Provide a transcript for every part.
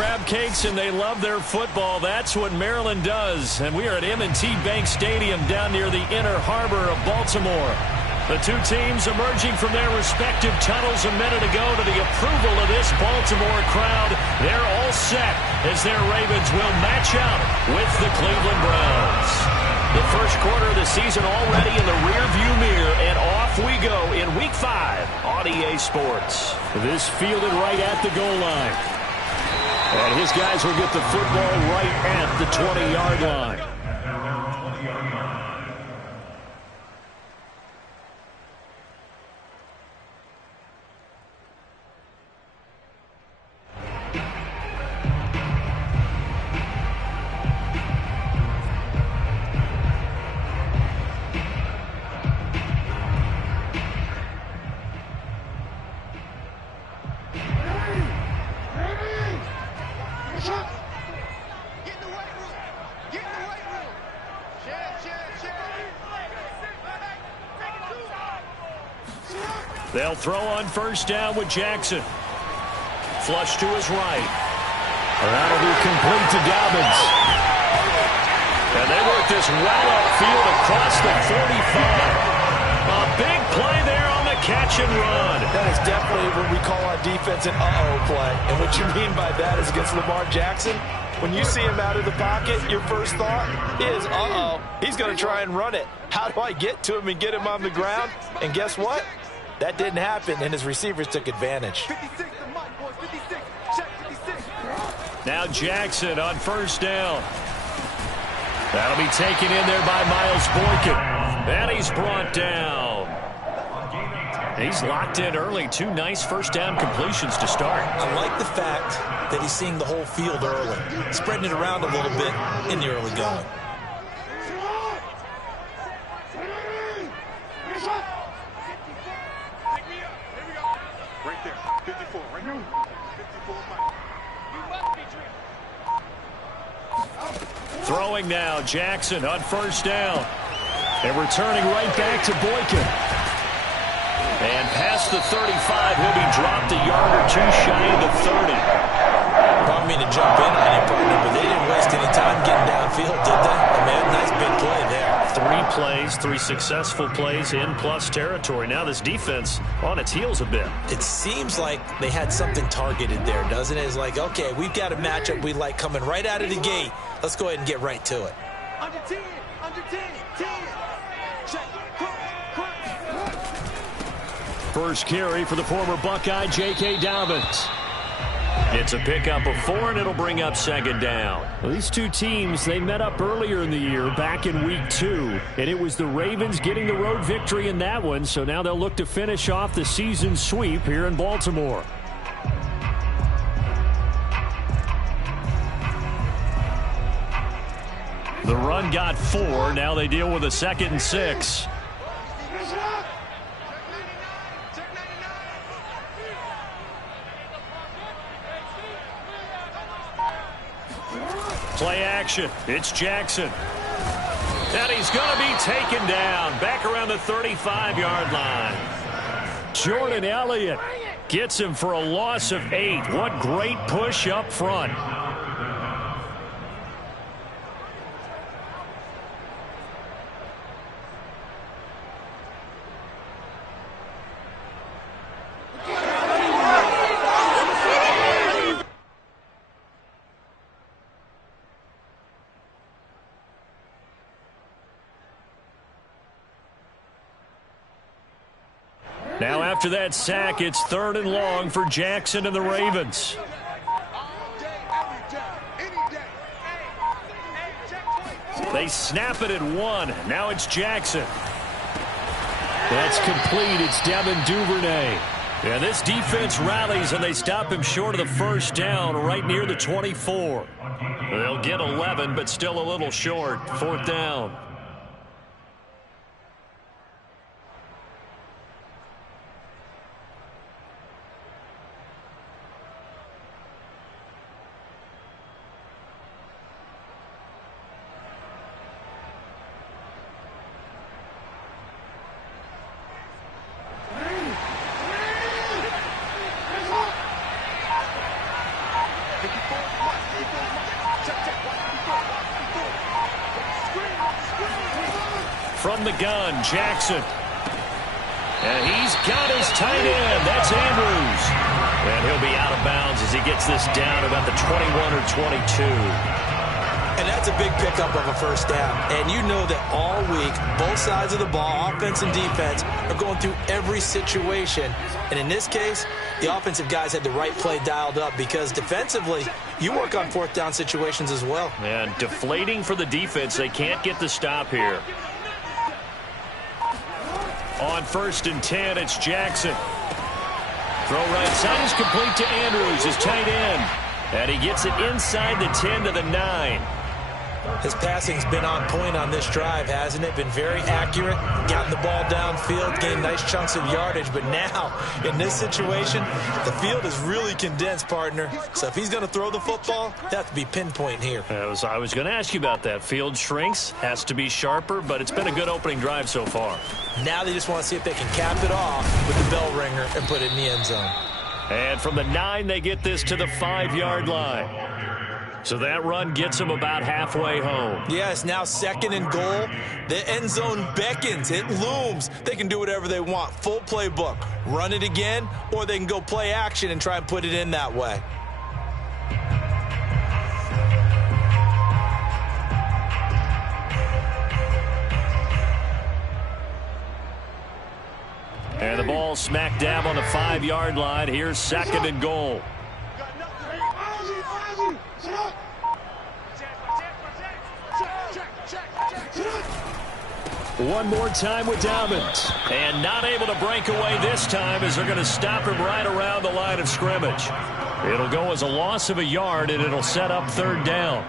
crab cakes and they love their football. That's what Maryland does. And we are at M&T Bank Stadium down near the Inner Harbor of Baltimore. The two teams emerging from their respective tunnels a minute ago to the approval of this Baltimore crowd. They're all set as their Ravens will match up with the Cleveland Browns. The first quarter of the season already in the rearview mirror, and off we go in Week 5 on EA Sports. This fielded right at the goal line. And his guys will get the football right at the 20-yard line. They'll throw on first down with Jackson. Flush to his right. That'll be complete to Dobbins. And they work this well upfield across the 45. A big play there on the catch and run. That is definitely what we call on defense an uh-oh play. And what you mean by that is against Lamar Jackson, when you see him out of the pocket, your first thought is, uh-oh, he's going to try and run it. How do I get to him and get him on the ground? And guess what? That didn't happen, and his receivers took advantage. Now Jackson on first down. That'll be taken in there by Miles Boykin. And he's brought down. He's locked in early. Two nice first down completions to start. I like the fact that he's seeing the whole field early, spreading it around a little bit in the early going. Throwing now, Jackson on first down. And returning right back to Boykin. And past the 35, he'll be dropped a yard or two shy of the 30. Brought me to jump in on it, partner, but they didn't waste any time getting downfield, did they? Man, nice big play there. 3 plays, 3 successful plays in plus territory. Now this defense on its heels a bit. It seems like they had something targeted there, doesn't it? It's like, okay, we've got a matchup we like coming right out of the gate. Let's go ahead and get right to it. Under 10, 10. Check, First carry for the former Buckeye, J.K. Dobbins. It's a pickup of 4, and it'll bring up second down. Well, these two teams, they met up earlier in the year, back in Week 2, and it was the Ravens getting the road victory in that one, so now they'll look to finish off the season sweep here in Baltimore. The run got 4. Now they deal with a 2nd and 6. Play action. It's Jackson. And he's going to be taken down back around the 35-yard line. Jordan Elliott Gets him for a loss of 8. What great push up front. Now after that sack, it's 3rd and long for Jackson and the Ravens. They snap it at 1. Now it's Jackson. That's complete. It's Devin Duvernay. Yeah, this defense rallies, and they stop him short of the first down right near the 24. They'll get 11, but still a little short. 4th down. from the gun, Jackson. And he's got his tight end. That's Andrews. And he'll be out of bounds as he gets this down about the 21 or 22. And that's a big pickup of a first down. And you know that all week, both sides of the ball, offense and defense, are going through every situation. And in this case, the offensive guys had the right play dialed up because defensively, you work on fourth down situations as well. And deflating for the defense. They can't get the stop here. On 1st and 10, it's Jackson. Throw right side is complete to Andrews, his tight end. And he gets it inside the 10 to the 9. His passing's been on point on this drive, hasn't it? Been very accurate, gotten the ball downfield, gained nice chunks of yardage. But now, in this situation, the field is really condensed, partner. So if he's going to throw the football, he'll have to be pinpoint here. I was going to ask you about that. Field shrinks, has to be sharper, but it's been a good opening drive so far. Now they just want to see if they can cap it off with the bell ringer and put it in the end zone. And from the 9, they get this to the 5-yard line. So that run gets them about halfway home. Yes, now 2nd and goal. The end zone beckons. It looms. They can do whatever they want. Full playbook. Run it again, or they can go play action and try and put it in that way. And the ball smack dab on the 5-yard line. Here's 2nd and goal. One more time with Dobbins. And not able to break away this time as they're going to stop him right around the line of scrimmage. It'll go as a loss of a yard, and it'll set up 3rd down.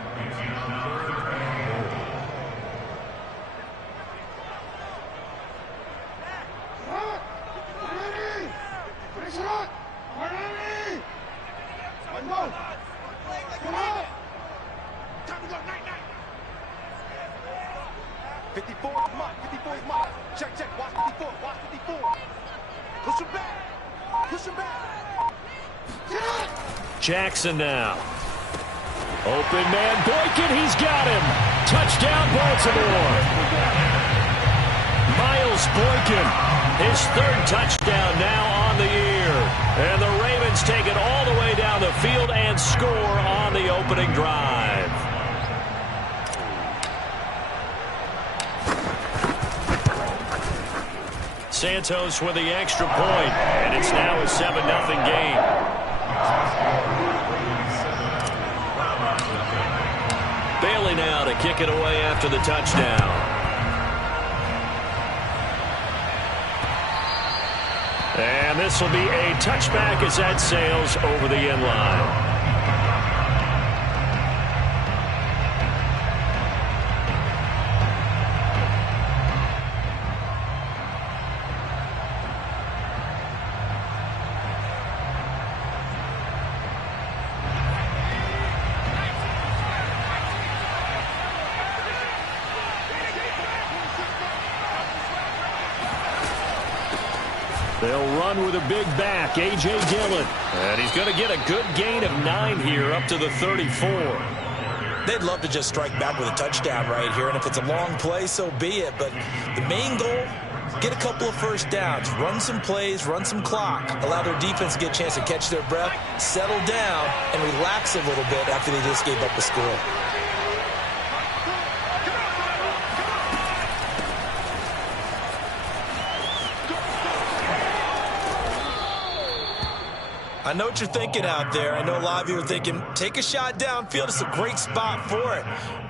Jackson now. Open man, Boykin, he's got him. Touchdown, Baltimore. Miles Boykin, his 3rd touchdown now on the year. And the Ravens take it all the way down the field and score on the opening drive. Santos with the extra point, and it's now a 7-0 game. Bailey now to kick it away after the touchdown. And this will be a touchback as that sails over the end line. They'll run with a big back, A.J. Dillon. And he's going to get a good gain of 9 here up to the 34. They'd love to just strike back with a touchdown right here, and if it's a long play, so be it. But the main goal, get a couple of first downs, run some plays, run some clock, allow their defense to get a chance to catch their breath, settle down, and relax a little bit after they just gave up the score. I know what you're thinking out there. I know a lot of you are thinking, take a shot downfield. It's a great spot for it.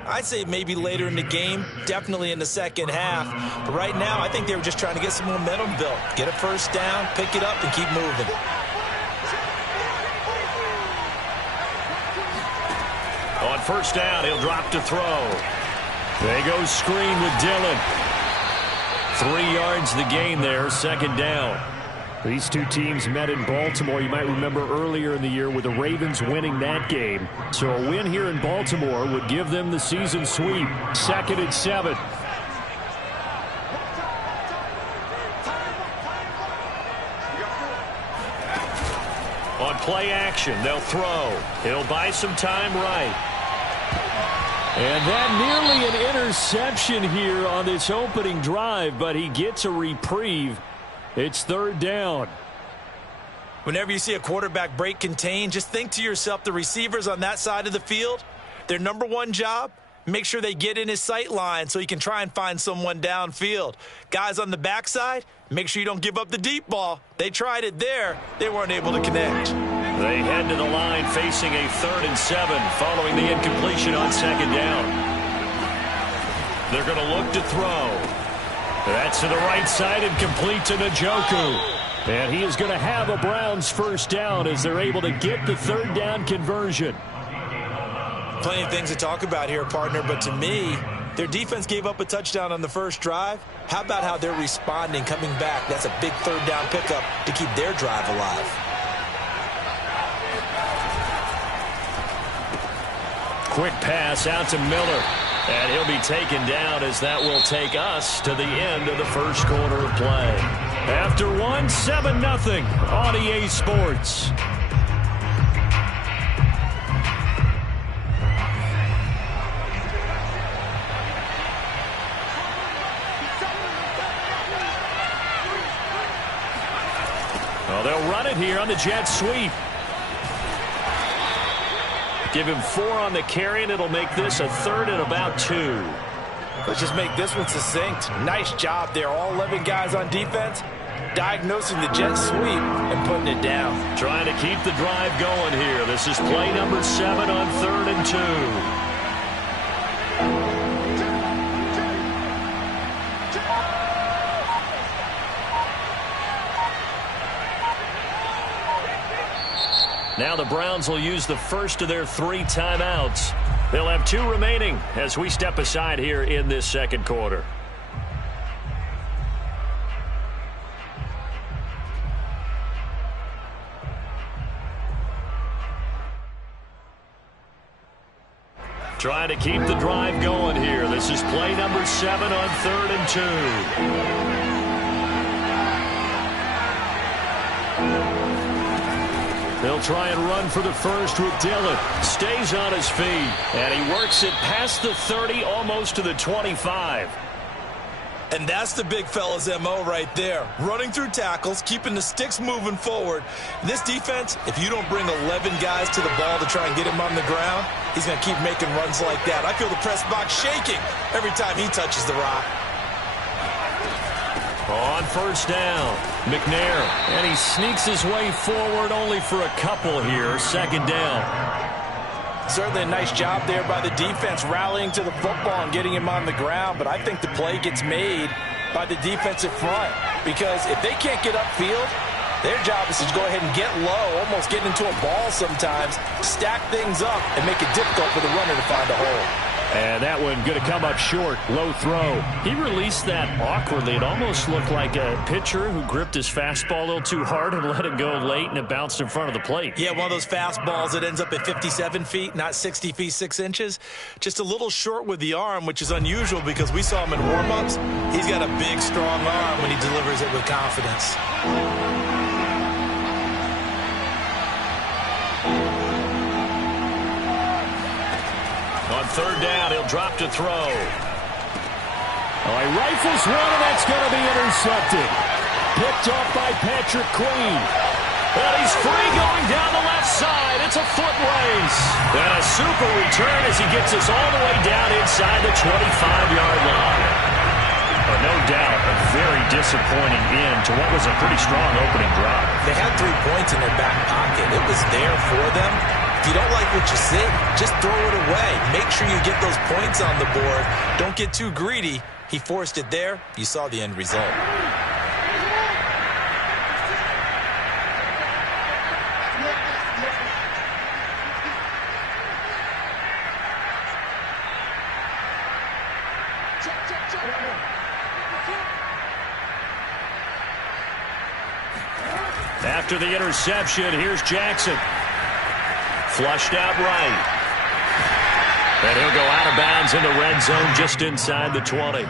I'd say maybe later in the game, definitely in the second half. But right now, I think they were just trying to get some momentum built. Get a first down, pick it up, and keep moving. On first down, he'll drop to throw. They go screen with Dillon. 3 yards the gain there, second down. These two teams met in Baltimore. You might remember earlier in the year with the Ravens winning that game. So a win here in Baltimore would give them the season sweep. 2nd and 7. On play action, they'll throw. He'll buy some time right. And that nearly an interception here on this opening drive, but he gets a reprieve. It's third down. Whenever you see a quarterback break contain, just think to yourself, the receivers on that side of the field, their number one job, make sure they get in his sight line so he can try and find someone downfield. Guys on the backside, make sure you don't give up the deep ball. They tried it there. They weren't able to connect. They head to the line facing a 3rd and 7 following the incompletion on 2nd down. They're going to look to throw. That's to the right side and complete to Njoku. And he is going to have a Browns first down as they're able to get the 3rd down conversion. Plenty of things to talk about here, partner, but to me, their defense gave up a touchdown on the first drive. How about how they're responding, coming back? That's a big 3rd down pickup to keep their drive alive. Quick pass out to Miller. And he'll be taken down as that will take us to the end of the first quarter of play. After 7-0 on EA Sports. Well, they'll run it here on the jet sweep. Give him 4 on the carry, and it'll make this a 3rd and about 2. Let's just make this one succinct. Nice job there. All 11 guys on defense diagnosing the jet sweep and putting it down. Trying to keep the drive going here. This is play number 7 on 3rd and 2. Now the Browns will use the first of their 3 timeouts. They'll have 2 remaining as we step aside here in this second quarter. Trying to keep the drive going here. This is play number 7 on 3rd and 2. They'll try and run for the first with Dillon. Stays on his feet. And he works it past the 30, almost to the 25. And that's the big fella's MO right there. Running through tackles, keeping the sticks moving forward. This defense, if you don't bring 11 guys to the ball to try and get him on the ground, he's going to keep making runs like that. I feel the press box shaking every time he touches the rock. On first down, McNair. And he sneaks his way forward only for a couple here. 2nd down. Certainly a nice job there by the defense rallying to the football and getting him on the ground. But I think the play gets made by the defensive front. Because if they can't get upfield, their job is to go ahead and get low, almost get into a ball sometimes, stack things up, and make it difficult for the runner to find a hole. And that one going to come up short. Low throw. He released that awkwardly. It almost looked like a pitcher who gripped his fastball a little too hard and let it go late, and it bounced in front of the plate. Yeah, one of those fastballs that ends up at 57 feet, not 60 feet, 6 inches. Just a little short with the arm, which is unusual because we saw him in warm-ups. He's got a big, strong arm when he delivers it with confidence. On 3rd down, he'll drop to throw. Oh, he rifles one, and that's going to be intercepted. Picked off by Patrick Queen. And he's free going down the left side. It's a foot race. And a super return as he gets us all the way down inside the 25-yard line. But no doubt, a very disappointing end to what was a pretty strong opening drive. They had 3 points in their back pocket. It was there for them. If you don't like what you see, just throw it away. Make sure you get those points on the board. Don't get too greedy. He forced it there. You saw the end result. After the interception, here's Jackson. Flushed out right. And he'll go out of bounds in the red zone just inside the 20.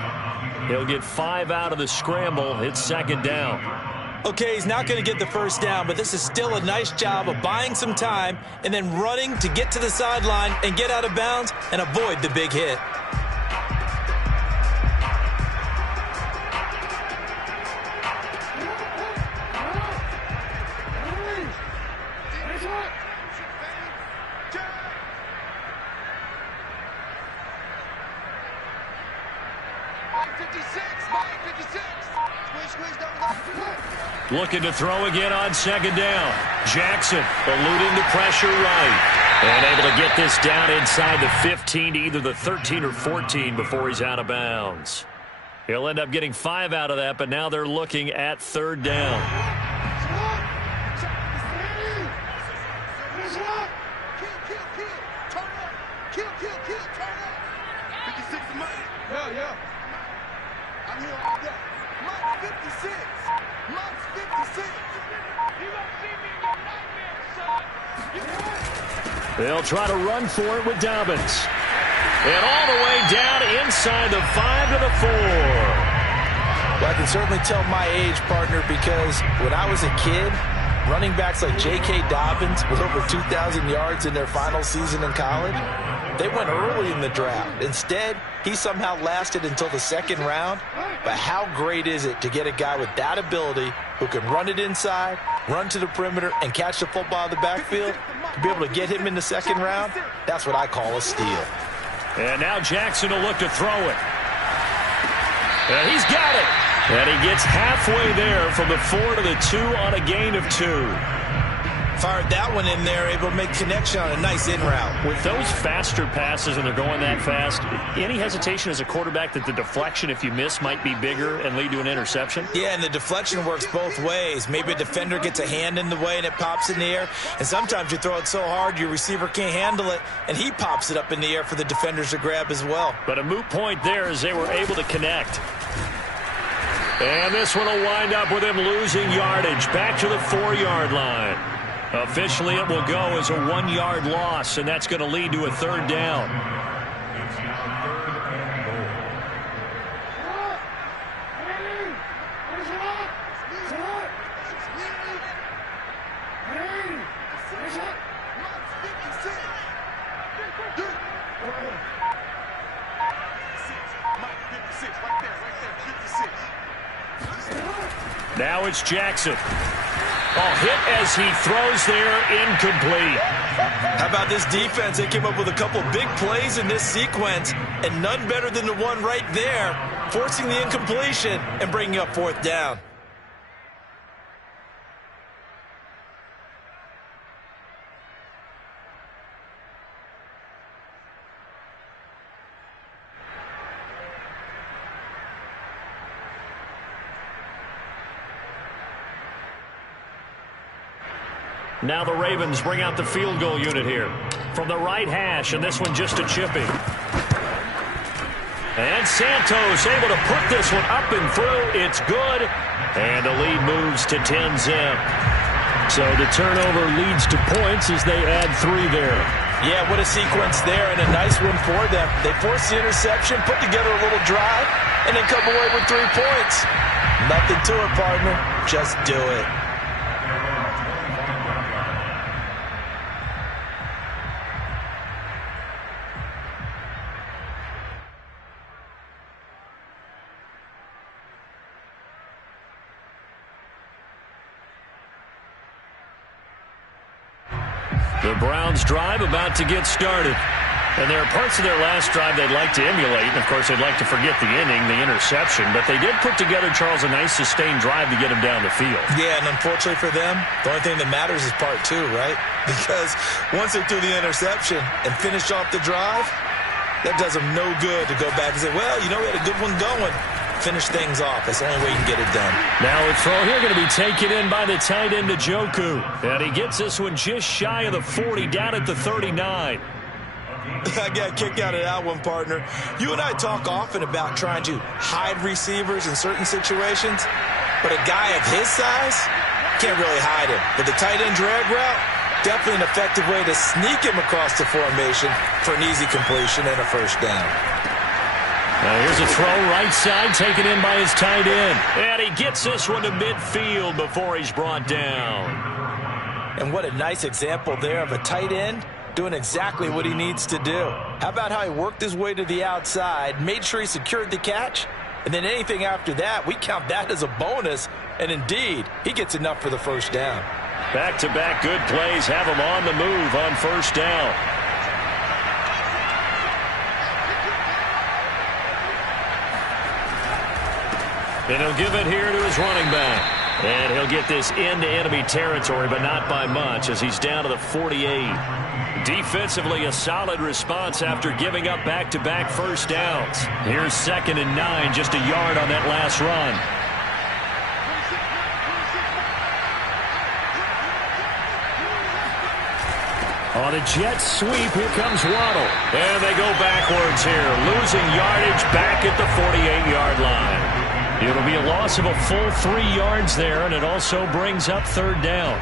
He'll get 5 out of the scramble. It's 2nd down. Okay, he's not going to get the first down, but this is still a nice job of buying some time and then running to get to the sideline and get out of bounds and avoid the big hit. Looking to throw again on second down. Jackson eluding the pressure right. And able to get this down inside the 15 to either the 13 or 14 before he's out of bounds. He'll end up getting 5 out of that, but now they're looking at third down. They'll try to run for it with Dobbins. And all the way down inside the 5 to the 4. Well, I can certainly tell my age, partner, because when I was a kid, running backs like J.K. Dobbins with over 2,000 yards in their final season in college, they went early in the draft. Instead, he somehow lasted until the second round. But how great is it to get a guy with that ability who can run it inside, run to the perimeter, and catch the football in the backfield? To be able to get him in the second round, that's what I call a steal. And now Jackson will look to throw it. And he's got it. And he gets halfway there from the 4 to the 2 on a gain of 2. Fired that one in there, able to make connection on a nice in route. With those faster passes and they're going that fast, any hesitation as a quarterback that the deflection, if you miss, might be bigger and lead to an interception? Yeah, and the deflection works both ways. Maybe a defender gets a hand in the way and it pops in the air. And sometimes you throw it so hard your receiver can't handle it, and he pops it up in the air for the defenders to grab as well. But a moot point there as they were able to connect. And this one will wind up with him losing yardage back to the 4-yard line. Officially, it will go as a 1-yard loss, and that's going to lead to a third down. Now it's Jackson. Oh, hit as he throws there, incomplete. How about this defense? They came up with a couple big plays in this sequence, and none better than the one right there, forcing the incompletion and bringing up fourth down. Now the Ravens bring out the field goal unit here from the right hash, and this one just a chipping. And Santos able to put this one up and through. It's good, and the lead moves to 10-zip. So the turnover leads to points as they add 3 there. Yeah, what a sequence there, and a nice one for them. They forced the interception, put together a little drive, and then come away with 3 points. Nothing to it, partner. Just do it. The Browns drive about to get started. And there are parts of their last drive they'd like to emulate. And, of course, they'd like to forget the inning, the interception. But they did put together, Charles, a nice sustained drive to get him down the field. Yeah, and unfortunately for them, the only thing that matters is part 2, right? Because once they threw the interception and finished off the drive, that does them no good to go back and say, well, you know, we had a good one going. Finish things off. That's the only way you can get it done. Now a throw here going to be taken in by the tight end, Njoku. And he gets this one just shy of the 40, down at the 39. I got a kick out of that one, partner. You and I talk often about trying to hide receivers in certain situations, but a guy of his size can't really hide him. But the tight end drag route, definitely an effective way to sneak him across the formation for an easy completion and a first down. Now here's a throw right side, taken in by his tight end. And he gets this one to midfield before he's brought down. And what a nice example there of a tight end doing exactly what he needs to do. How about how he worked his way to the outside, made sure he secured the catch, and then anything after that, we count that as a bonus. And indeed, he gets enough for the first down. Back-to-back good plays have him on the move on first down. And he'll give it here to his running back. And he'll get this into enemy territory, but not by much, as he's down to the 48. Defensively, a solid response after giving up back-to-back first downs. Here's 2nd and 9, just a yard on that last run. On a jet sweep, here comes Waddle. And they go backwards here, losing yardage back at the 48-yard line. It'll be a loss of a full 3 yards there, and it also brings up 3rd down.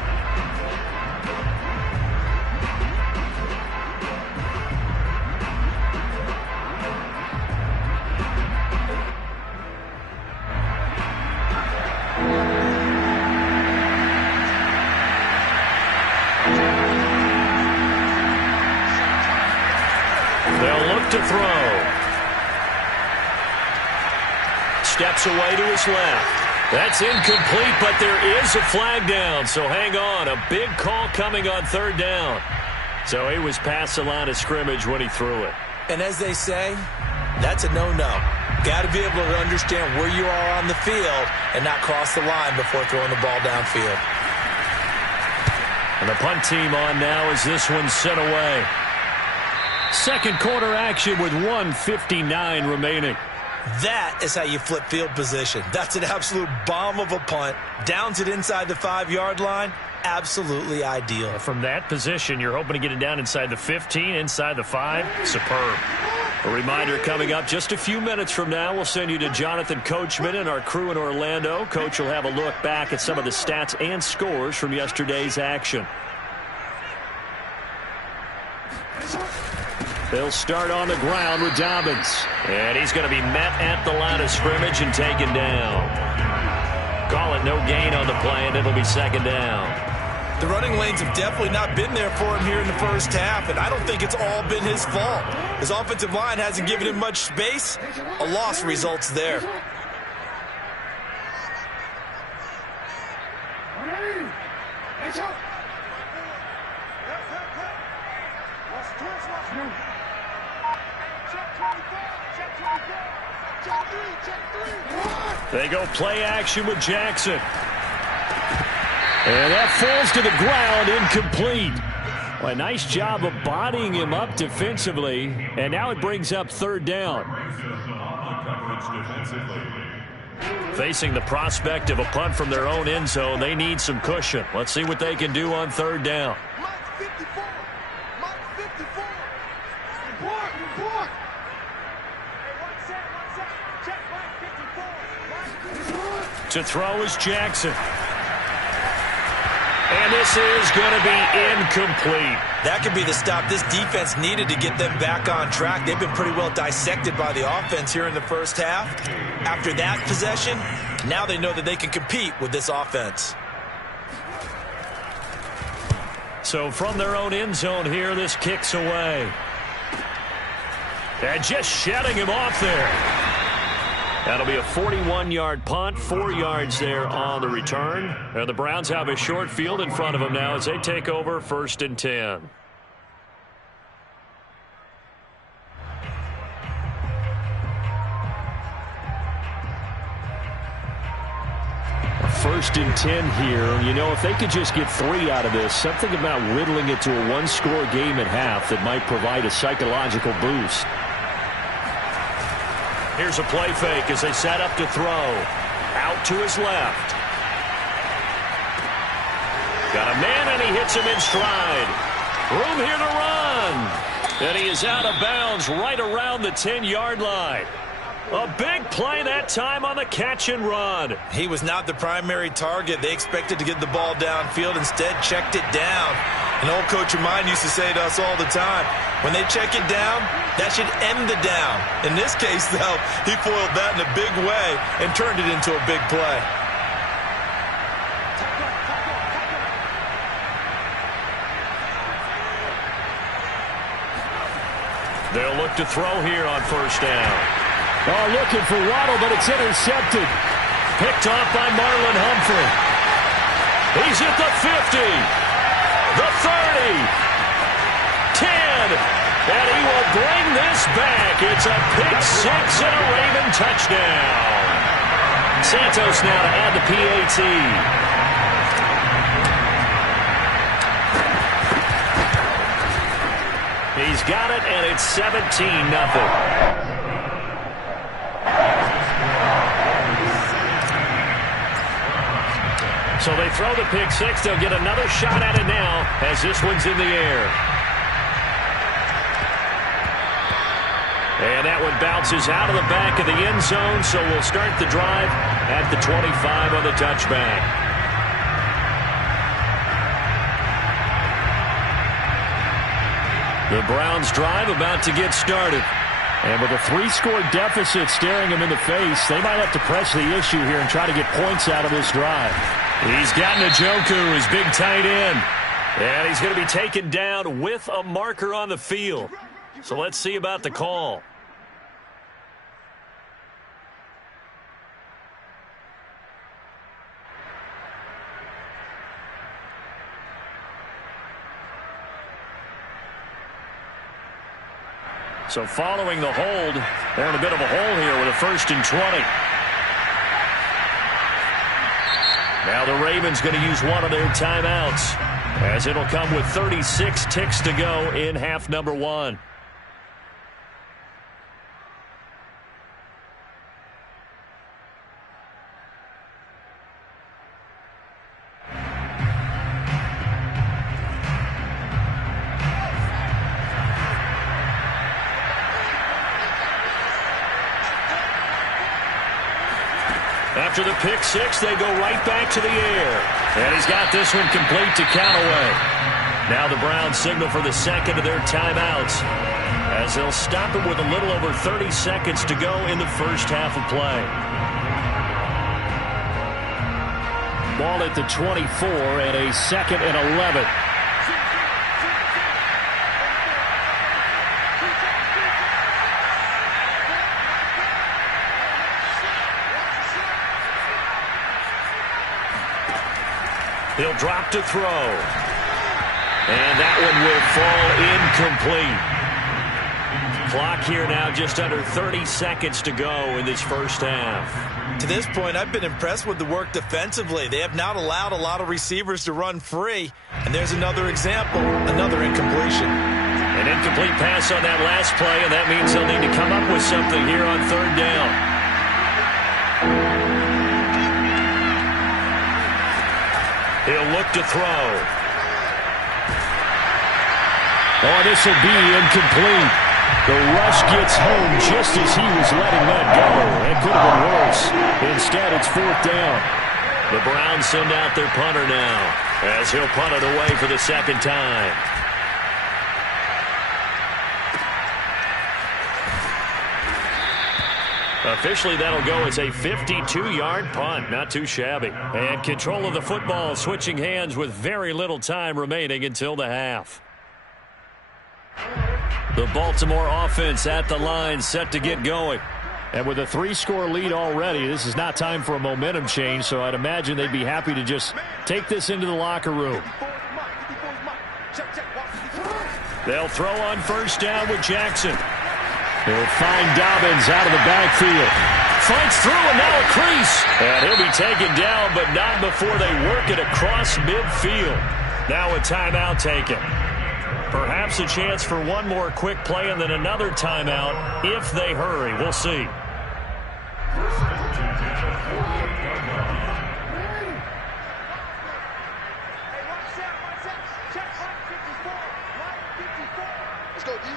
They'll look to throw. Steps away to his left. That's incomplete, but there is a flag down, so hang on. A big call coming on 3rd down. So he was past the line of scrimmage when he threw it. And as they say, that's a no-no. Got to be able to understand where you are on the field and not cross the line before throwing the ball downfield. And the punt team on now as this one's sent away. Second quarter action with 1:59 remaining. That is how you flip field position. That's an absolute bomb of a punt. Downs it inside the 5-yard line. Absolutely ideal. From that position, you're hoping to get it down inside the 15, inside the 5. Superb. A reminder coming up just a few minutes from now. We'll send you to Jonathan Coachman and our crew in Orlando. Coach will have a look back at some of the stats and scores from yesterday's action. They'll start on the ground with Dobbins. And he's going to be met at the line of scrimmage and taken down. Call it no gain on the play, and it'll be 2nd down. The running lanes have definitely not been there for him here in the first half, and I don't think it's all been his fault. His offensive line hasn't given him much space. A loss results there. They go play action with Jackson. And that falls to the ground, incomplete. Well, a nice job of bodying him up defensively. And now it brings up 3rd down. Facing the prospect of a punt from their own end zone, they need some cushion. Let's see what they can do on 3rd down. To throw is Jackson. And this is going to be incomplete. That could be the stop this defense needed to get them back on track. They've been pretty well dissected by the offense here in the first half. After that possession, now they know that they can compete with this offense. So from their own end zone here, this kicks away. And just shutting him off there. That'll be a 41-yard punt, 4 yards there on the return. And the Browns have a short field in front of them now as they take over 1st and 10. First and 10 here. You know, if they could just get 3 out of this, something about whittling it to a 1-score game at half that might provide a psychological boost. Here's a play fake as they set up to throw. Out to his left. Got a man, and he hits him in stride. Room here to run. And he is out of bounds right around the 10-yard line. A big play that time on the catch and run. He was not the primary target. They expected to get the ball downfield. Instead, checked it down. An old coach of mine used to say to us all the time, when they check it down, That should end the down. In this case, though, he foiled that in a big way and turned it into a big play. They'll look to throw here on first down. Oh, looking for Waddle, but it's intercepted. Picked off by Marlon Humphrey. He's at the 50, the 30, 10, and he will bring this back. It's a pick six and a Raven touchdown. Santos now to add the PAT. He's got it, and it's 17-0. So they throw the pick six. They'll get another shot at it now as this one's in the air. And that one bounces out of the back of the end zone, so we'll start the drive at the 25 on the touchback. The Browns drive about to get started. And with a 3-score deficit staring them in the face, they might have to press the issue here and try to get points out of this drive. He's got Njoku, his big tight end. And he's going to be taken down with a marker on the field. So let's see about the call. So following the hold, they're in a bit of a hole here with a 1st and 20. Now the Ravens going to use one of their timeouts, as it'll come with 36 ticks to go in half number 1. After the pick six, they go right back to the air. And he's got this one complete to Callaway. Now the Browns signal for the second of their timeouts, as they'll stop it with a little over 30 seconds to go in the first half of play. Ball at the 24 and a 2nd and 11. He'll drop to throw. And that one will fall incomplete. Clock here now just under 30 seconds to go in this first half. To this point, I've been impressed with the work defensively. They have not allowed a lot of receivers to run free. And there's another example, another incompletion. An incomplete pass on that last play, and that means they'll need to come up with something here on 3rd down. He'll look to throw. Oh, this will be incomplete. The rush gets home just as he was letting that go. It could have been worse. Instead, it's 4th down. The Browns send out their punter now, as he'll punt it away for the second time. Officially, that'll go as a 52-yard punt. Not too shabby. And control of the football switching hands with very little time remaining until the half. The Baltimore offense at the line, set to get going. And with a 3-score lead already, this is not time for a momentum change, so I'd imagine they'd be happy to just take this into the locker room. They'll throw on first down with Jackson. They'll find Dobbins out of the backfield. Fights through and now a crease. And he'll be taken down, but not before they work it across midfield. Now a timeout taken. Perhaps a chance for one more quick play and then another timeout if they hurry. We'll see. Let's go, D.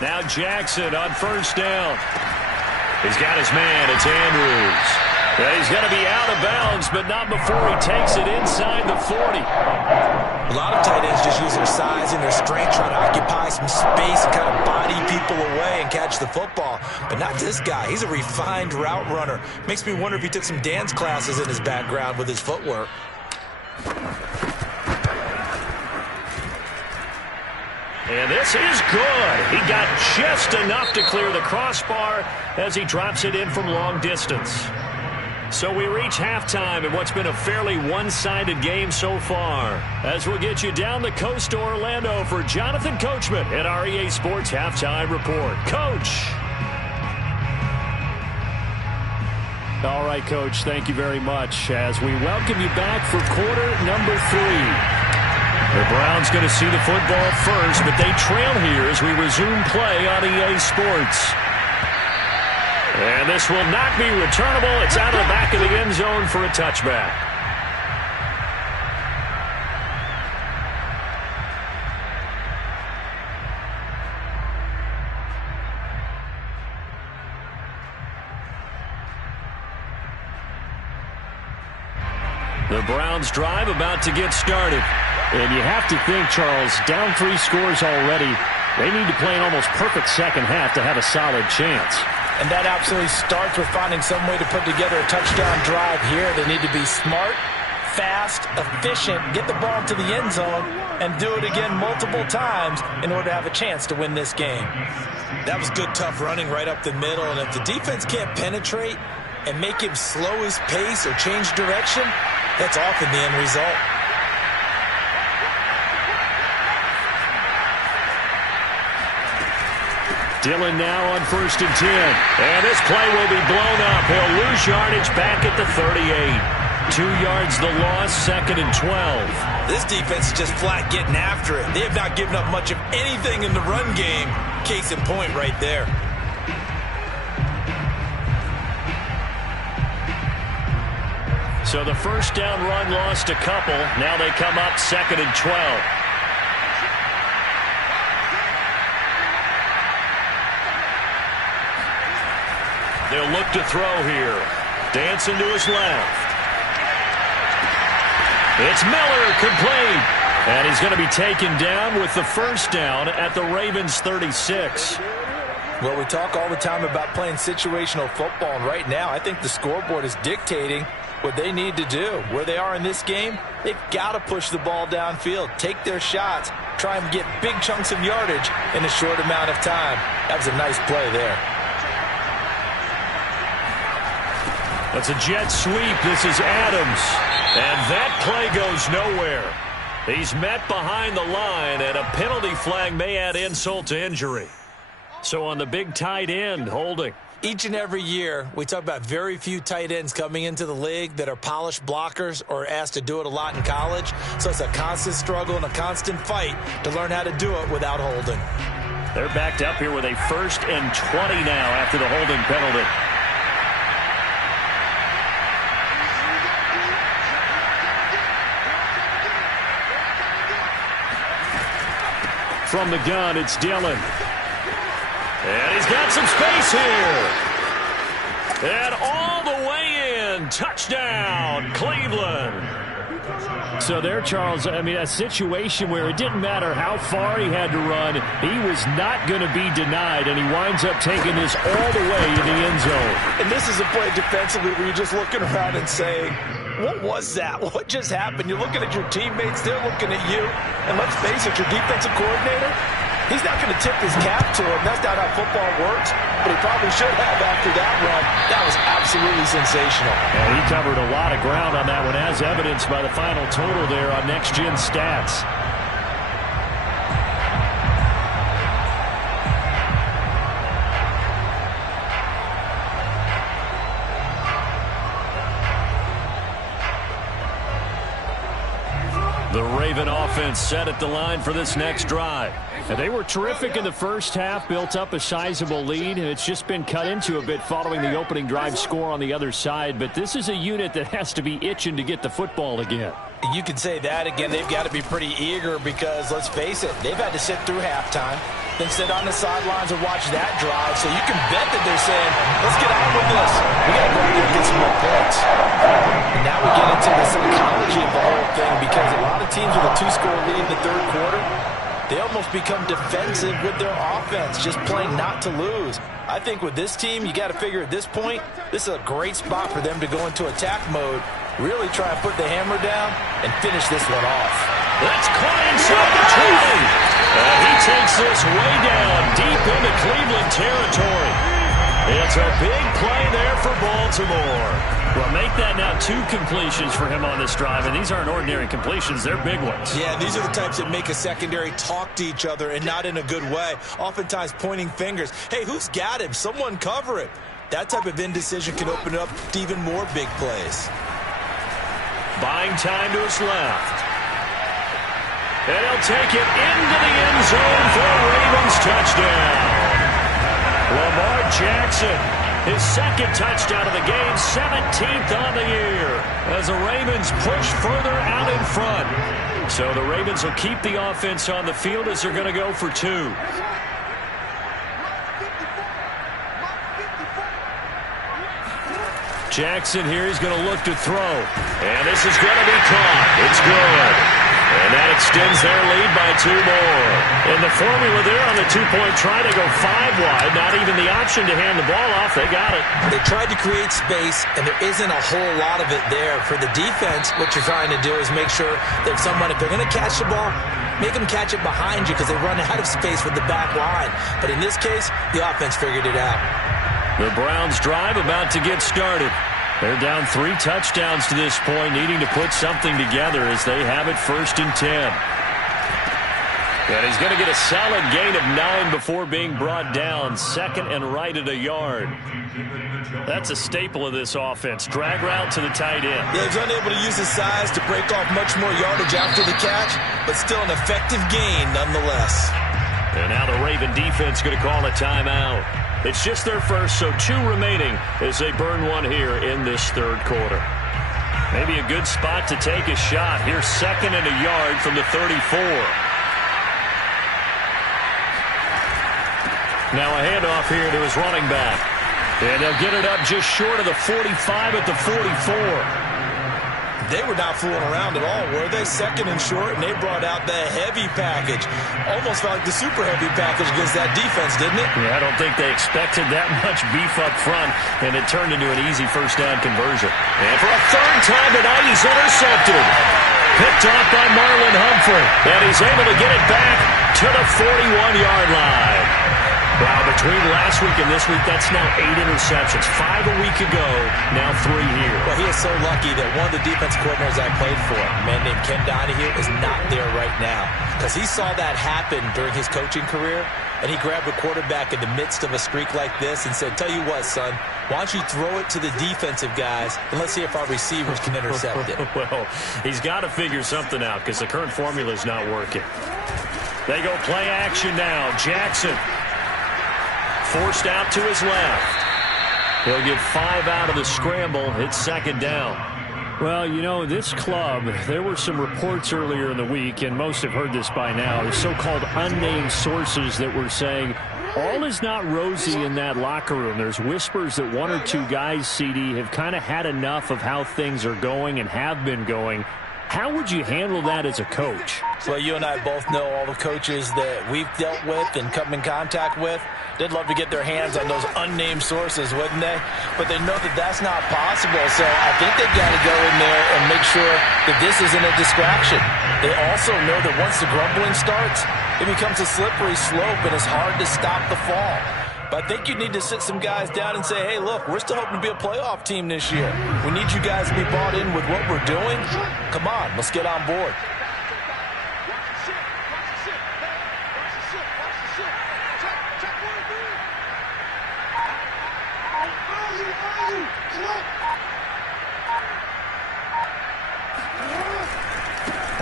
Now Jackson on first down. He's got his man. It's Andrews. And he's going to be out of bounds, but not before he takes it inside the 40. A lot of tight ends just use their size and their strength, try to occupy some space and kind of body people away and catch the football. But not this guy. He's a refined route runner. Makes me wonder if he took some dance classes in his background with his footwork. And this is good. He got just enough to clear the crossbar as he drops it in from long distance. So we reach halftime in what's been a fairly one-sided game so far. As we'll get you down the coast to Orlando for Jonathan Coachman at our EA Sports Halftime Report. Coach. All right, Coach, thank you very much as we welcome you back for quarter number 3. The Browns going to see the football first, but they trail here as we resume play on EA Sports. And this will not be returnable. It's out of the back of the end zone for a touchback. The Browns drive about to get started. And you have to think, Charles, down 3 scores already. They need to play an almost perfect second half to have a solid chance. And that absolutely starts with finding some way to put together a touchdown drive here. They need to be smart, fast, efficient, get the ball to the end zone, and do it again multiple times in order to have a chance to win this game. That was good, tough running right up the middle. And if the defense can't penetrate and make him slow his pace or change direction, that's often the end result. Dillon now on 1st and 10. And this play will be blown up. He'll lose yardage back at the 38. 2 yards the loss, 2nd and 12. This defense is just flat getting after it. They have not given up much of anything in the run game. Case in point right there. So the first down run lost a couple. Now they come up 2nd and 12. They'll look to throw here. Dancing to his left. It's Miller, complete. And he's going to be taken down with the first down at the Ravens' 36. Well, we talk all the time about playing situational football, and right now I think the scoreboard is dictating what they need to do. Where they are in this game, they've got to push the ball downfield, take their shots, try and get big chunks of yardage in a short amount of time. That was a nice play there. That's a jet sweep. This is Adams. And that play goes nowhere. He's met behind the line, and a penalty flag may add insult to injury. So on the big tight end, holding. Each and every year, we talk about very few tight ends coming into the league that are polished blockers or asked to do it a lot in college. So it's a constant struggle and a constant fight to learn how to do it without holding. They're backed up here with a 1st and 20 now after the holding penalty. From the gun, it's Dillon. And he's got some space here. And all the way in. Touchdown, Cleveland. So there, Charles, I mean, a situation where it didn't matter how far he had to run, he was not going to be denied, and he winds up taking this all the way to the end zone. And this is a play defensively where you're just looking around and saying, what was that? What just happened? You're looking at your teammates, they're looking at you, and let's face it, your defensive coordinator, he's not going to tip his cap to him. That's not how football works, but he probably should have after that run. That was absolutely sensational. And he covered a lot of ground on that one, as evidenced by the final total there on Next Gen Stats. The Raven offense set at the line for this next drive. And they were terrific in the first half, built up a sizable lead, and it's just been cut into a bit following the opening drive score on the other side. But this is a unit that has to be itching to get the football again. You can say that again. They've got to be pretty eager because, let's face it, they've had to sit through halftime. than sit on the sidelines and watch that drive. So you can bet that they're saying, let's get on with this. We got to go out there and get some more points. And now we get into the psychology of the whole thing, because a lot of teams with a 2-score lead in the third quarter, they almost become defensive with their offense, just playing not to lose. I think with this team, you got to figure at this point, this is a great spot for them to go into attack mode, really try and put the hammer down and finish this one off. That's caught inside the 20. And he takes this way down, deep into Cleveland territory. It's a big play there for Baltimore. Well, make that now 2 completions for him on this drive, and these aren't ordinary completions. They're big ones. Yeah, these are the types that make a secondary talk to each other, and not in a good way. Oftentimes pointing fingers. Hey, who's got him? Someone cover it. That type of indecision can open up to even more big plays. Buying time to his left. And he'll take it into the end zone for a Ravens touchdown. Lamar Jackson, his second touchdown of the game, 17th on the year, as the Ravens push further out in front. So the Ravens will keep the offense on the field as they're going to go for 2. Jackson here, he's going to look to throw. And this is going to be caught. It's good. And that extends their lead by 2 more. And the formula there on the 2-point try to go 5 wide. Not even the option to hand the ball off. They got it. They tried to create space, and there isn't a whole lot of it there. For the defense, what you're trying to do is make sure that someone, if they're going to catch the ball, make them catch it behind you, because they run out of space with the back line. But in this case, the offense figured it out. The Browns drive about to get started. They're down 3 touchdowns to this point, needing to put something together as they have it 1st and 10. And he's going to get a solid gain of 9 before being brought down. 2nd and right at a yard. That's a staple of this offense. Drag route to the tight end. Yeah, he's unable to use his size to break off much more yardage after the catch, but still an effective gain nonetheless. And now the Raven defense going to call a timeout. It's just their first, so 2 remaining as they burn 1 here in this third quarter. Maybe a good spot to take a shot. Here's 2nd and a yard from the 34. Now a handoff here to his running back. And they'll get it up just short of the 45 at the 44. They were not fooling around at all, were they? 2nd and short, and they brought out the heavy package. Almost felt like the super heavy package against that defense, didn't it? Yeah, I don't think they expected that much beef up front, and it turned into an easy 1st down conversion. And for a 3rd time tonight, he's intercepted. Picked off by Marlon Humphrey, and he's able to get it back to the 41-yard line. Wow, between last week and this week, that's now 8 interceptions. 5 a week ago, now 3 here. Well, he is so lucky that one of the defense coordinators I played for, a man named Ken Donahue, is not there right now. Because he saw that happen during his coaching career, and he grabbed a quarterback in the midst of a streak like this and said, tell you what, son, why don't you throw it to the defensive guys, and let's see if our receivers can intercept it. Well, he's got to figure something out because the current formula is not working. They go play action now. Jackson forced out to his left. He'll get 5 out of the scramble. It's 2nd down. Well, you know, this club, there were some reports earlier in the week, and most have heard this by now, the so-called unnamed sources that were saying all is not rosy in that locker room. There's whispers that 1 or 2 guys, CD, have kind of had enough of how things are going and have been going. How would you handle that as a coach? Well, you and I both know all the coaches that we've dealt with and come in contact with. They'd love to get their hands on those unnamed sources, wouldn't they? But they know that that's not possible, so I think they've got to go in there and make sure that this isn't a distraction. They also know that once the grumbling starts, it becomes a slippery slope, and it's hard to stop the fall. But I think you need to sit some guys down and say, hey, look, we're still hoping to be a playoff team this year. We need you guys to be bought in with what we're doing. Come on, let's get on board.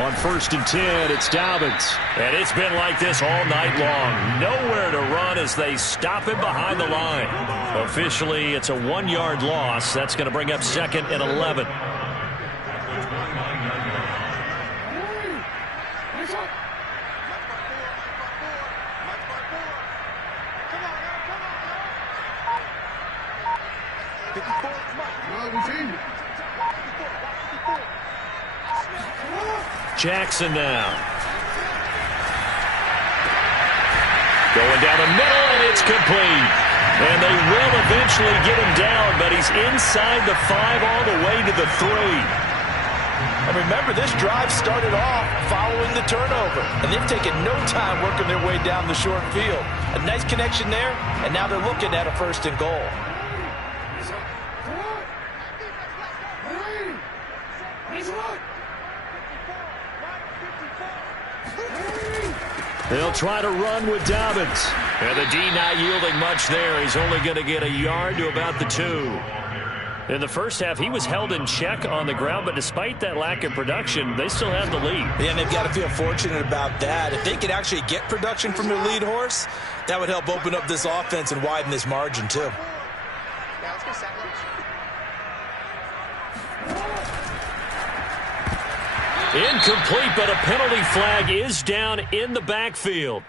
On 1st and 10, it's Dobbins. And it's been like this all night long. Nowhere to run as they stop him behind the line. Officially, it's a 1-yard loss. That's going to bring up 2nd and 11. Jackson now. Going down the middle, and it's complete. And they will eventually get him down, but he's inside the 5 all the way to the 3. And remember, this drive started off following the turnover, and they've taken no time working their way down the short field. A nice connection there, and now they're looking at a 1st and goal. They'll try to run with Dobbins. And the D not yielding much there. He's only going to get a yard to about the 2. In the first half, he was held in check on the ground, but despite that lack of production, they still have the lead. Yeah, and they've got to feel fortunate about that. If they could actually get production from their lead horse, that would help open up this offense and widen this margin, too. Incomplete, but a penalty flag is down in the backfield.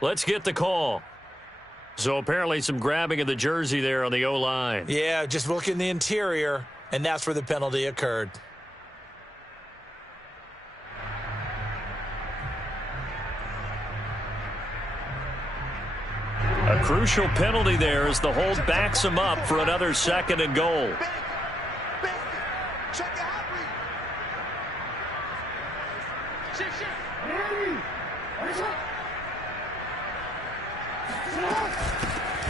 Let's get the call. So apparently some grabbing of the jersey there on the O-line. Yeah, just look in the interior, and that's where the penalty occurred. A crucial penalty there as the hold backs him up for another 2nd and goal.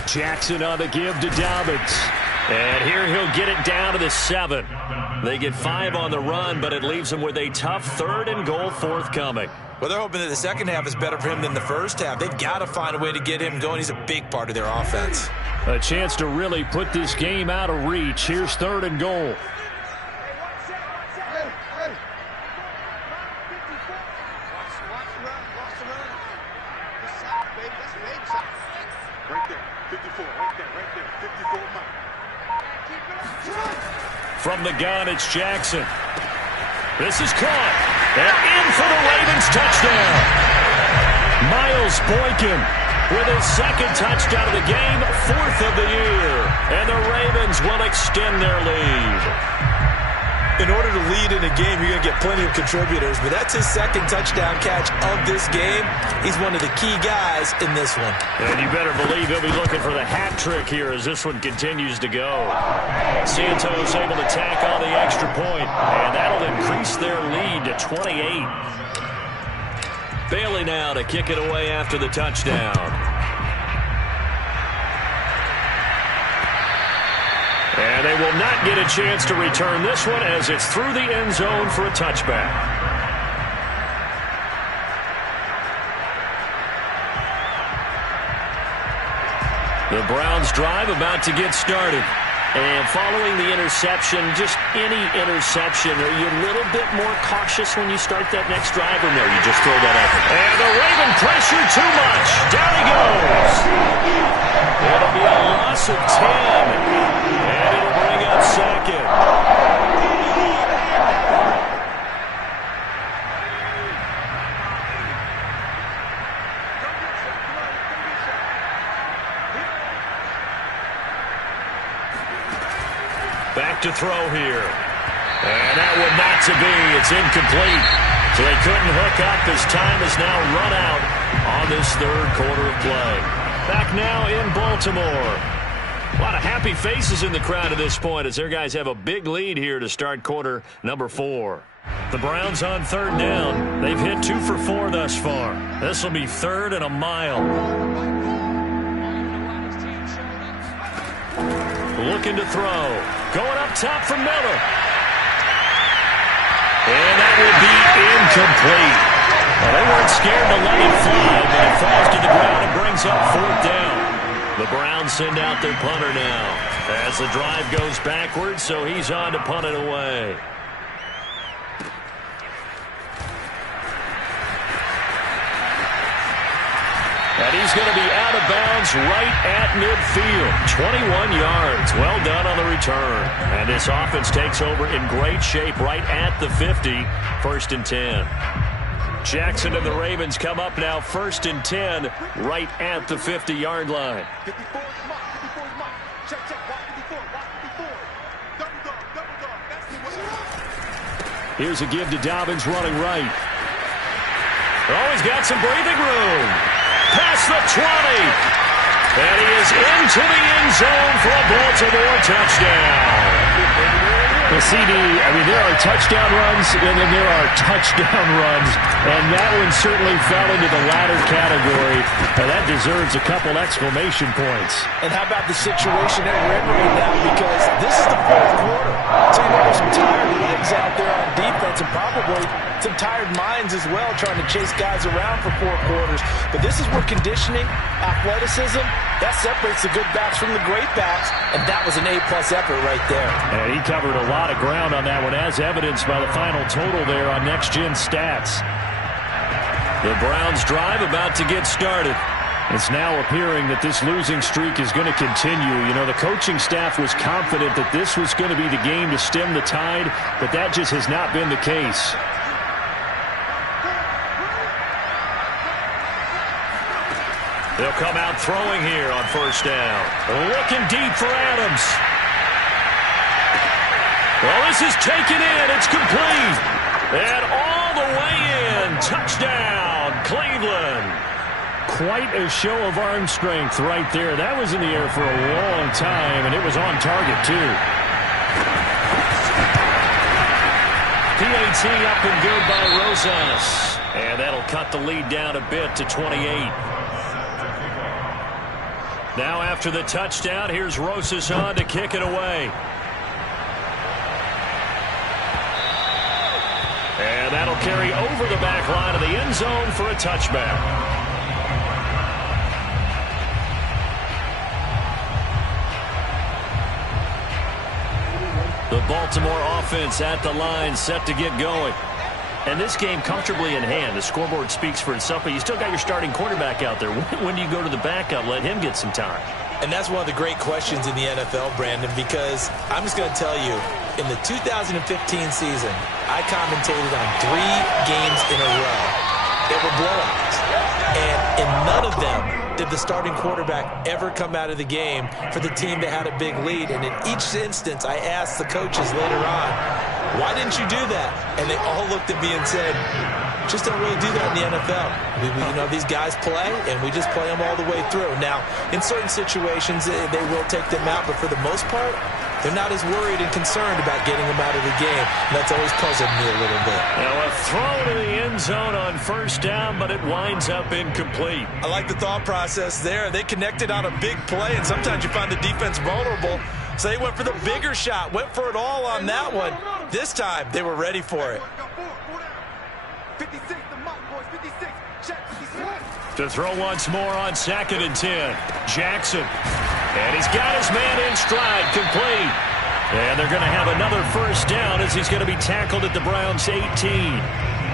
Jackson on the give to Dobbins. And here he'll get it down to the 7. They get 5 on the run, but it leaves them with a tough 3rd and goal forthcoming. Well, they're hoping that the second half is better for him than the first half. They've got to find a way to get him going. He's a big part of their offense. A chance to really put this game out of reach. Here's 3rd and goal. From the gun, it's Jackson. This is caught. And in for the Ravens touchdown. Miles Boykin with his 2nd touchdown of the game, 4th of the year. And the Ravens will extend their lead. In order to lead in a game, you're going to get plenty of contributors, but that's his 2nd touchdown catch of this game. He's one of the key guys in this one. And you better believe he'll be looking for the hat trick here as this one continues to go. Santos able to tack on the extra point, and that'll increase their lead to 28. Bailey now to kick it away after the touchdown. And they will not get a chance to return this one as it's through the end zone for a touchback. The Browns drive about to get started. And following the interception, just any interception, are you a little bit more cautious when you start that next drive, or no, you just throw that up? And the Raven pressure too much. Down he goes. It'll be a loss of 10. And it'll bring up 2nd. Back to throw here. And that one not to be. It's incomplete. So they couldn't hook up as time is now run out on this 3rd quarter of play. Back now in Baltimore. A lot of happy faces in the crowd at this point as their guys have a big lead here to start quarter number 4. The Browns on 3rd down. They've hit 2 for 4 thus far. This will be 3rd and a mile. Looking to throw. Going up top from Miller. And that will be incomplete. Well, they weren't scared to let it fly, but it falls to the ground and brings up 4th down. The Browns send out their punter now as the drive goes backwards, so he's on to punt it away. And he's going to be out of bounds right at midfield. 21 yards. Well done on the return. And this offense takes over in great shape right at the 50. 1st and 10. Jackson and the Ravens come up now 1st and 10 right at the 50-yard line. 54 is mark. 54 is mark. Check, check. Watch 54. Watch 54. Here's a give to Dobbins running right. Oh, he's got some breathing room. Past the 20. And he is into the end zone for a Baltimore touchdown. Well, CD, I mean, there are touchdown runs, and then there are touchdown runs, and that one certainly fell into the latter category, and that deserves a couple exclamation points. And how about the situation that we're in right now, because this is the fourth quarter. So you know there's some tired legs out there on defense, and probably some tired minds as well, trying to chase guys around for 4 quarters. But this is where conditioning, athleticism, that separates the good backs from the great backs, and that was an A-plus effort right there. And he covered a lot of ground on that one, as evidenced by the final total there on Next Gen Stats. The Browns drive about to get started. It's now appearing that this losing streak is going to continue. You know, the coaching staff was confident that this was going to be the game to stem the tide, but that just has not been the case. They'll come out throwing here on first down. Looking deep for Adams. Well, this is taken in. It's complete. And all the way in. Touchdown, Cleveland. Quite a show of arm strength right there. That was in the air for a long time, and it was on target, too. PAT up and good by Rosas. And that'll cut the lead down a bit to 28. Now after the touchdown, here's Rosas on to kick it away. And that'll carry over the back line of the end zone for a touchback. The Baltimore offense at the line, set to get going. And this game comfortably in hand. The scoreboard speaks for itself, but you still got your starting quarterback out there. When do you go to the backup? Let him get some time. And that's one of the great questions in the NFL, Brandon, because I'm just going to tell you, in the 2015 season, I commentated on 3 games in a row that were blowouts. And in none of them did the starting quarterback ever come out of the game for the team that had a big lead. And in each instance, I asked the coaches later on, why didn't you do that? And they all looked at me and said, just don't really do that in the NFL. You know, these guys play, and we just play them all the way through. Now, in certain situations, they will take them out, but for the most part, they're not as worried and concerned about getting them out of the game. And that's always puzzled me a little bit. Now a throw to the end zone on first down, but it winds up incomplete. I like the thought process there. They connected on a big play, and sometimes you find the defense vulnerable. So they went for the bigger shot, went for it all on that one. This time, they were ready for it. 56, the Mike boys, 56. Check 56. To throw once more on 2nd and 10. Jackson. And he's got his man in stride, complete. And they're going to have another first down as he's going to be tackled at the Browns' 18.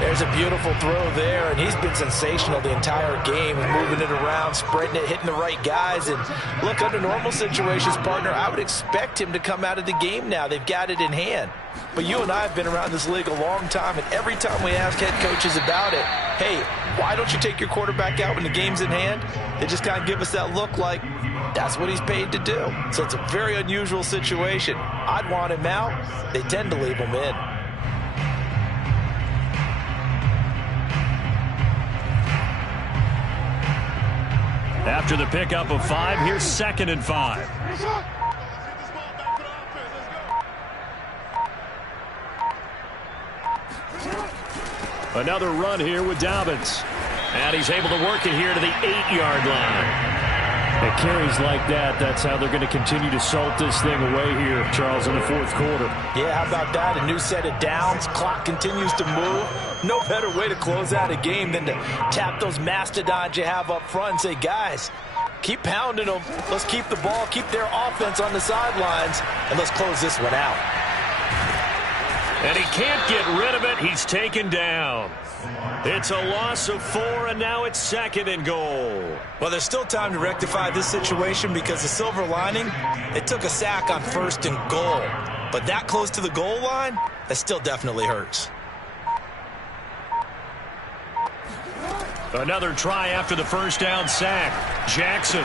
There's a beautiful throw there, and he's been sensational the entire game, moving it around, spreading it, hitting the right guys. And look, under normal situations, partner, I would expect him to come out of the game now. They've got it in hand. But you and I have been around this league a long time, and every time we ask head coaches about it, hey, why don't you take your quarterback out when the game's in hand? They just kind of give us that look like that's what he's paid to do. So it's a very unusual situation. I'd want him out. They tend to leave him in. After the pickup of 5, here's 2nd and 5. Another run here with Dobbins. And he's able to work it here to the 8-yard line. It carries like that. That's how they're going to continue to salt this thing away here, Charles, in the 4th quarter. Yeah, how about that? A new set of downs. Clock continues to move. No better way to close out a game than to tap those mastodons you have up front and say, guys, keep pounding them. Let's keep the ball, keep their offense on the sidelines, and let's close this one out. And he can't get rid of it. He's taken down. It's a loss of 4, and now it's 2nd and goal. Well, there's still time to rectify this situation because the silver lining, they took a sack on 1st and goal. But that close to the goal line, that still definitely hurts. Another try after the first down sack. Jackson.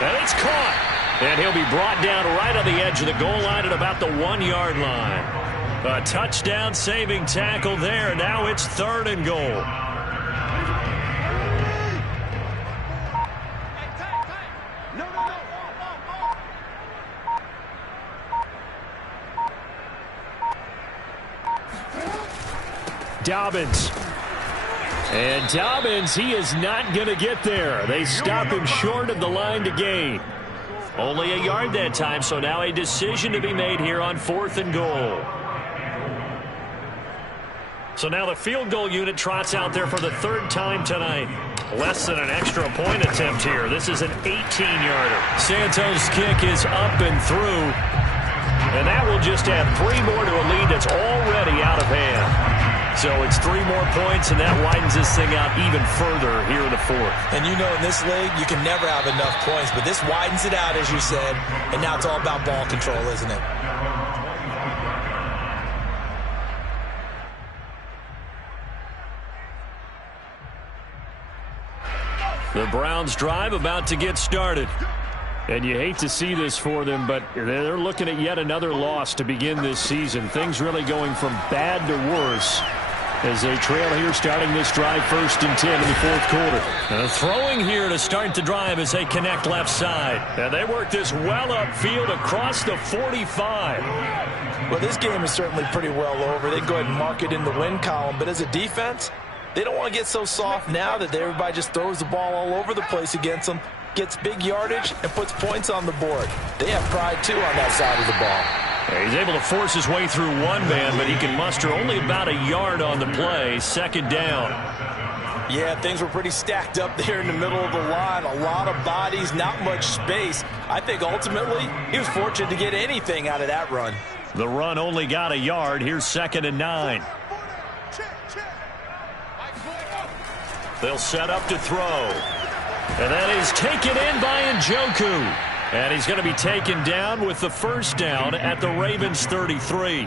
And it's caught. And he'll be brought down right on the edge of the goal line at about the 1-yard line. A touchdown-saving tackle there. Now it's 3rd and goal. Dobbins. And Dobbins, he is not going to get there. They stop him short of the line to gain. Only a yard that time, so now a decision to be made here on 4th and goal. So now the field goal unit trots out there for the 3rd time tonight. Less than an extra point attempt here. This is an 18-yarder. Santos' kick is up and through. And that will just add 3 more to a lead that's already out of hand. So it's 3 more points, and that widens this thing out even further here in the 4th. And you know in this league, you can never have enough points, but this widens it out, as you said, and now it's all about ball control, isn't it? The Browns drive about to get started. And you hate to see this for them, but they're looking at yet another loss to begin this season. Things really going from bad to worse as they trail here starting this drive 1st and 10 in the 4th quarter. Throwing here to start the drive as they connect left side. And they work this well upfield across the 45. Well, this game is certainly pretty well over. They go ahead and mark it in the win column. But as a defense, they don't want to get so soft now that everybody just throws the ball all over the place against them, gets big yardage, and puts points on the board. They have pride, too, on that side of the ball. He's able to force his way through one man, but he can muster only about a yard on the play. 2nd down. Yeah, things were pretty stacked up there in the middle of the line. A lot of bodies, not much space. I think ultimately he was fortunate to get anything out of that run. The run only got a yard. Here's 2nd and 9. They'll set up to throw. And that is taken in by Njoku. And he's going to be taken down with the 1st down at the Ravens 33.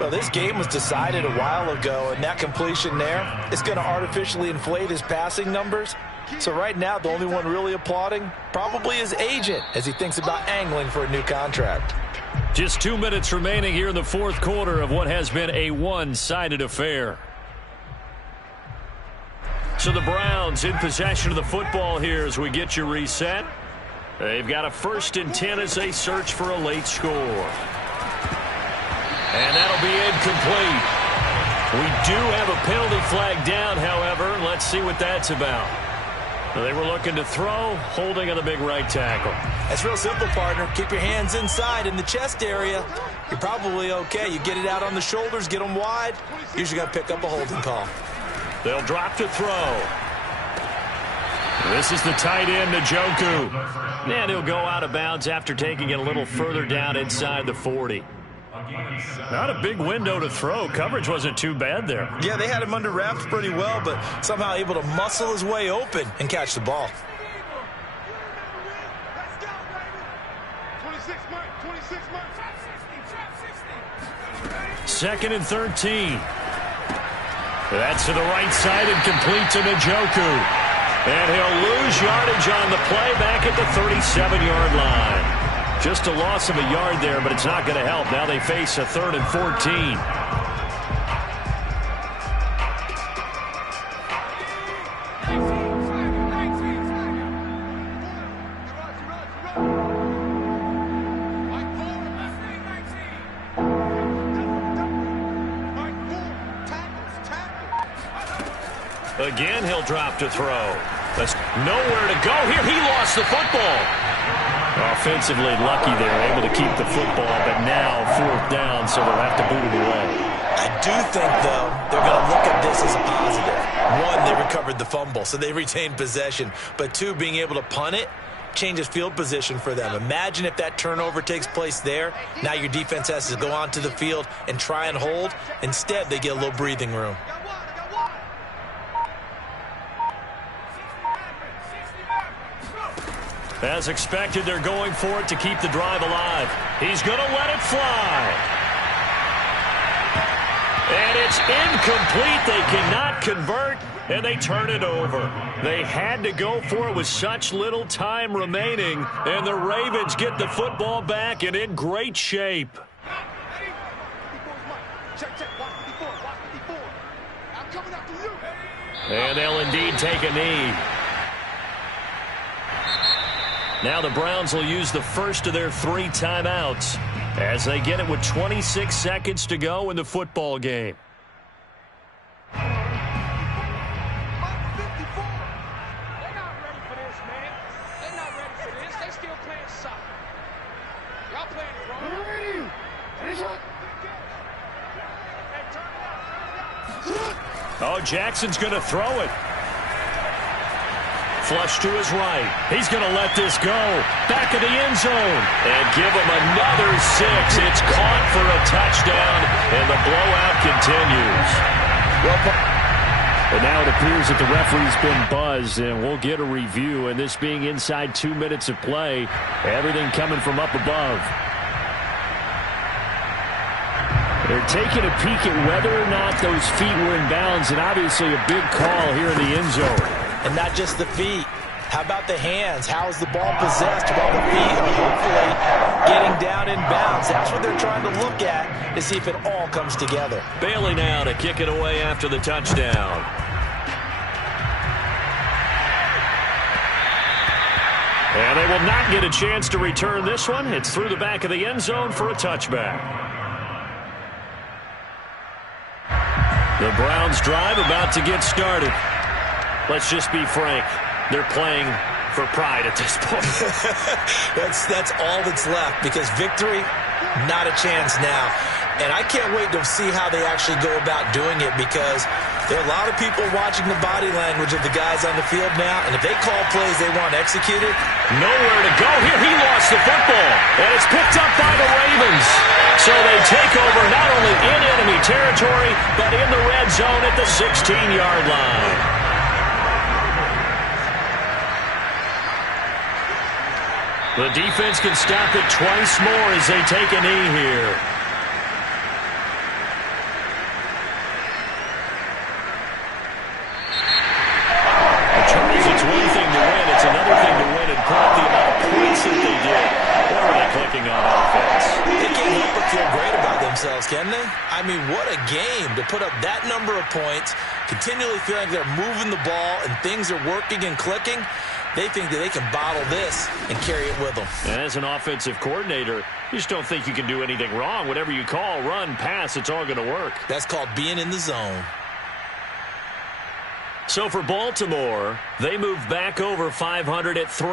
Well, this game was decided a while ago, and that completion there is going to artificially inflate his passing numbers. So right now, the only one really applauding probably his agent as he thinks about angling for a new contract. Just 2 minutes remaining here in the 4th quarter of what has been a one-sided affair. So the Browns in possession of the football here as we get you reset. They've got a 1st and 10 as they search for a late score. And that'll be incomplete. We do have a penalty flag down, however. Let's see what that's about. They were looking to throw, holding on the big right tackle. That's real simple, partner. Keep your hands inside in the chest area. You're probably okay. You get it out on the shoulders, get them wide. Usually got to pick up a holding call. They'll drop to throw. This is the tight end, Njoku. And he'll go out of bounds after taking it a little further down inside the 40. Not a big window to throw. Coverage wasn't too bad there. Yeah, they had him under wraps pretty well, but somehow able to muscle his way open and catch the ball. Let's go, baby. 26 mark, 26 mark. 2nd and 13. That's to the right side and complete to Njoku. And he'll lose yardage on the play back at the 37-yard line. Just a loss of a yard there, but it's not going to help. Now they face a 3rd and 14. Again, he'll drop to throw. That's nowhere to go here. He lost the football. Offensively lucky there, able to keep the football, but now 4th down, so they'll have to boot it away. I do think, though, they're going to look at this as a positive. 1, they recovered the fumble, so they retained possession. But 2, being able to punt it changes field position for them. Imagine if that turnover takes place there. Now your defense has to go onto the field and try and hold. Instead, they get a little breathing room. As expected, they're going for it to keep the drive alive. He's going to let it fly. And it's incomplete. They cannot convert, and they turn it over. They had to go for it with such little time remaining, and the Ravens get the football back and in great shape. Check, check. Watch 54. Watch 54. I'm coming after you. And they'll indeed take a knee. Now the Browns will use the first of their 3 timeouts as they get it with 26 seconds to go in the football game. Oh, Jackson's going to throw it. Flush to his right. He's going to let this go. Back of the end zone. And give him another 6. It's caught for a touchdown, and the blowout continues. And now it appears that the referee's been buzzed, and we'll get a review. And this being inside 2 minutes of play, everything coming from up above. They're taking a peek at whether or not those feet were in bounds, and obviously a big call here in the end zone. And not just the feet. How about the hands? How is the ball possessed while the feet are hopefully getting down in bounds? That's what they're trying to look at to see if it all comes together. Bailey now to kick it away after the touchdown. And they will not get a chance to return this one. It's through the back of the end zone for a touchback. The Browns drive about to get started. Let's just be frank. They're playing for pride at this point. That's all that's left, because victory, not a chance now. And I can't wait to see how they actually go about doing it, because there are a lot of people watching the body language of the guys on the field now, and if they call plays they want executed, nowhere to go here. He lost the football, and it's picked up by the Ravens. So they take over not only in enemy territory, but in the red zone at the 16-yard line. The defense can stop it twice more as they take a knee here. Charles, it's one thing to win. It's another thing to win and put up the amount of points that they did. Boy, are they clicking on offense. They can't help but feel great about themselves, can they? I mean, what a game to put up that number of points, continually feeling like they're moving the ball and things are working and clicking. They think that they can bottle this and carry it with them. And as an offensive coordinator, you just don't think you can do anything wrong. Whatever you call, run, pass, it's all going to work. That's called being in the zone. So for Baltimore, they move back over 500 at 3.